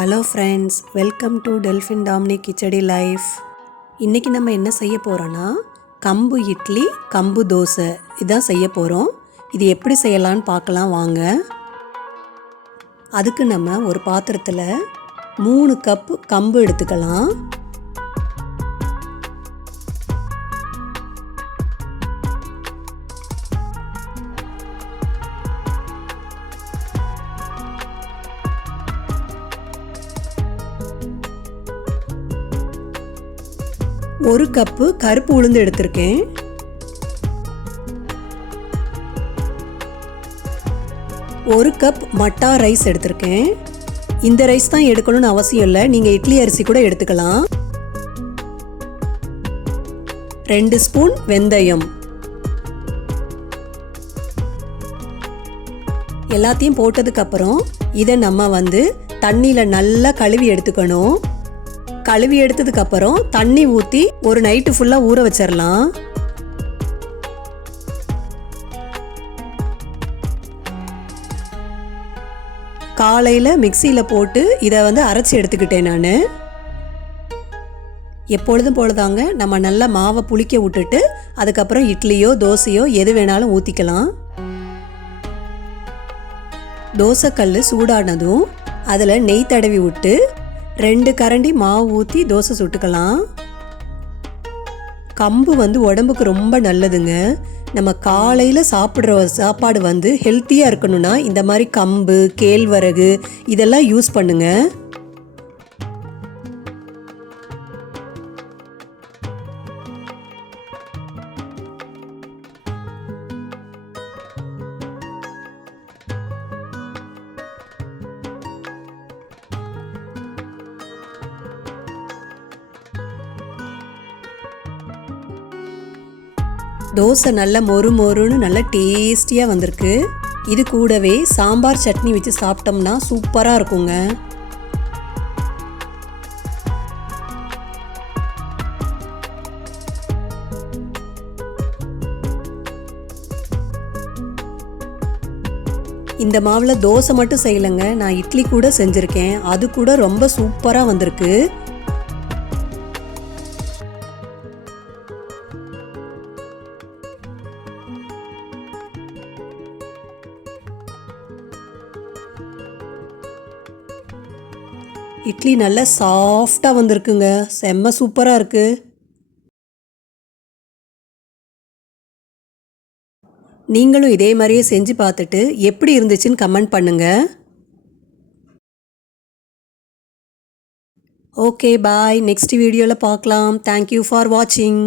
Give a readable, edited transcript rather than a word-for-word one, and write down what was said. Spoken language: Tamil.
Hello friends, welcome to Delphine Domini khichdi life. இன்றைக்கி நம்ம என்ன செய்ய போகிறோன்னா கம்பு இட்லி, கம்பு தோசை இதான் செய்ய போகிறோம். இது எப்படி செய்யலான்னு பார்க்கலாம் வாங்க. அதுக்கு நம்ம ஒரு பாத்திரத்தில் 3 கப்பு கம்பு எடுத்துக்கலாம். ஒரு கப்பு கருப்பு உளுந்து எடுத்திருக்கேன். ஒரு கப் மட்டா ரைஸ் எடுத்திருக்கேன். இந்த ரைஸ் தான் எடுக்கணும்னு அவசியம் இல்லை, நீங்கள் இட்லி அரிசி கூட எடுத்துக்கலாம். 2 ஸ்பூன் வெந்தயம். எல்லாத்தையும் போட்டதுக்கப்புறம் இதை நம்ம தண்ணியில் நல்லா கழுவி எடுத்துக்கணும். கழுவி எடுத்ததுக்கப்புறம் தண்ணி ஊற்றி ஒரு நைட்டு ஃபுல்லாக ஊற வச்சிடலாம். காலையில் மிக்சியில் போட்டு இதை அரைச்சி எடுத்துக்கிட்டேன் நான். எப்பொழுதும் போலதாங்க நம்ம நல்லா மாவை புளிக்க விட்டுட்டு அதுக்கப்புறம் இட்லியோ தோசையோ எது வேணாலும் ஊற்றிக்கலாம். தோசைக்கல் சூடானதும் அதில் நெய் தடவி விட்டு 2 கரண்டி மாவு ஊற்றி தோசை சுட்டுக்கலாம். கம்பு உடம்புக்கு ரொம்ப நல்லதுங்க. நம்ம காலையில் சாப்பிட்ற சாப்பாடு ஹெல்த்தியாக இருக்கணும்னா இந்த மாதிரி கம்பு, கேழ்வரகு இதெல்லாம் யூஸ் பண்ணுங்க. தோசை நல்ல மொறு மொறுன்னு நல்லா டேஸ்டியாக வந்திருக்கு. இது கூடவே சாம்பார் சட்னி வச்சு சாப்பிட்டோம்னா சூப்பராக இருக்குங்க. இந்த மாவில் தோசை மட்டும் செய்யலைங்க, நான் இட்லி கூட செஞ்சுருக்கேன். அது கூட ரொம்ப சூப்பராக வந்திருக்கு. இட்லி நல்லா சாஃப்டாக வந்திருக்குங்க, செம்ம சூப்பராக இருக்குது. நீங்களும் இதே மாதிரியே செஞ்சு பார்த்துட்டு எப்படி இருந்துச்சுன்னு கமெண்ட் பண்ணுங்கள். ஓகே பாய், நெக்ஸ்ட் வீடியோவில் பார்க்கலாம். தேங்க்யூ ஃபார் வாட்சிங்.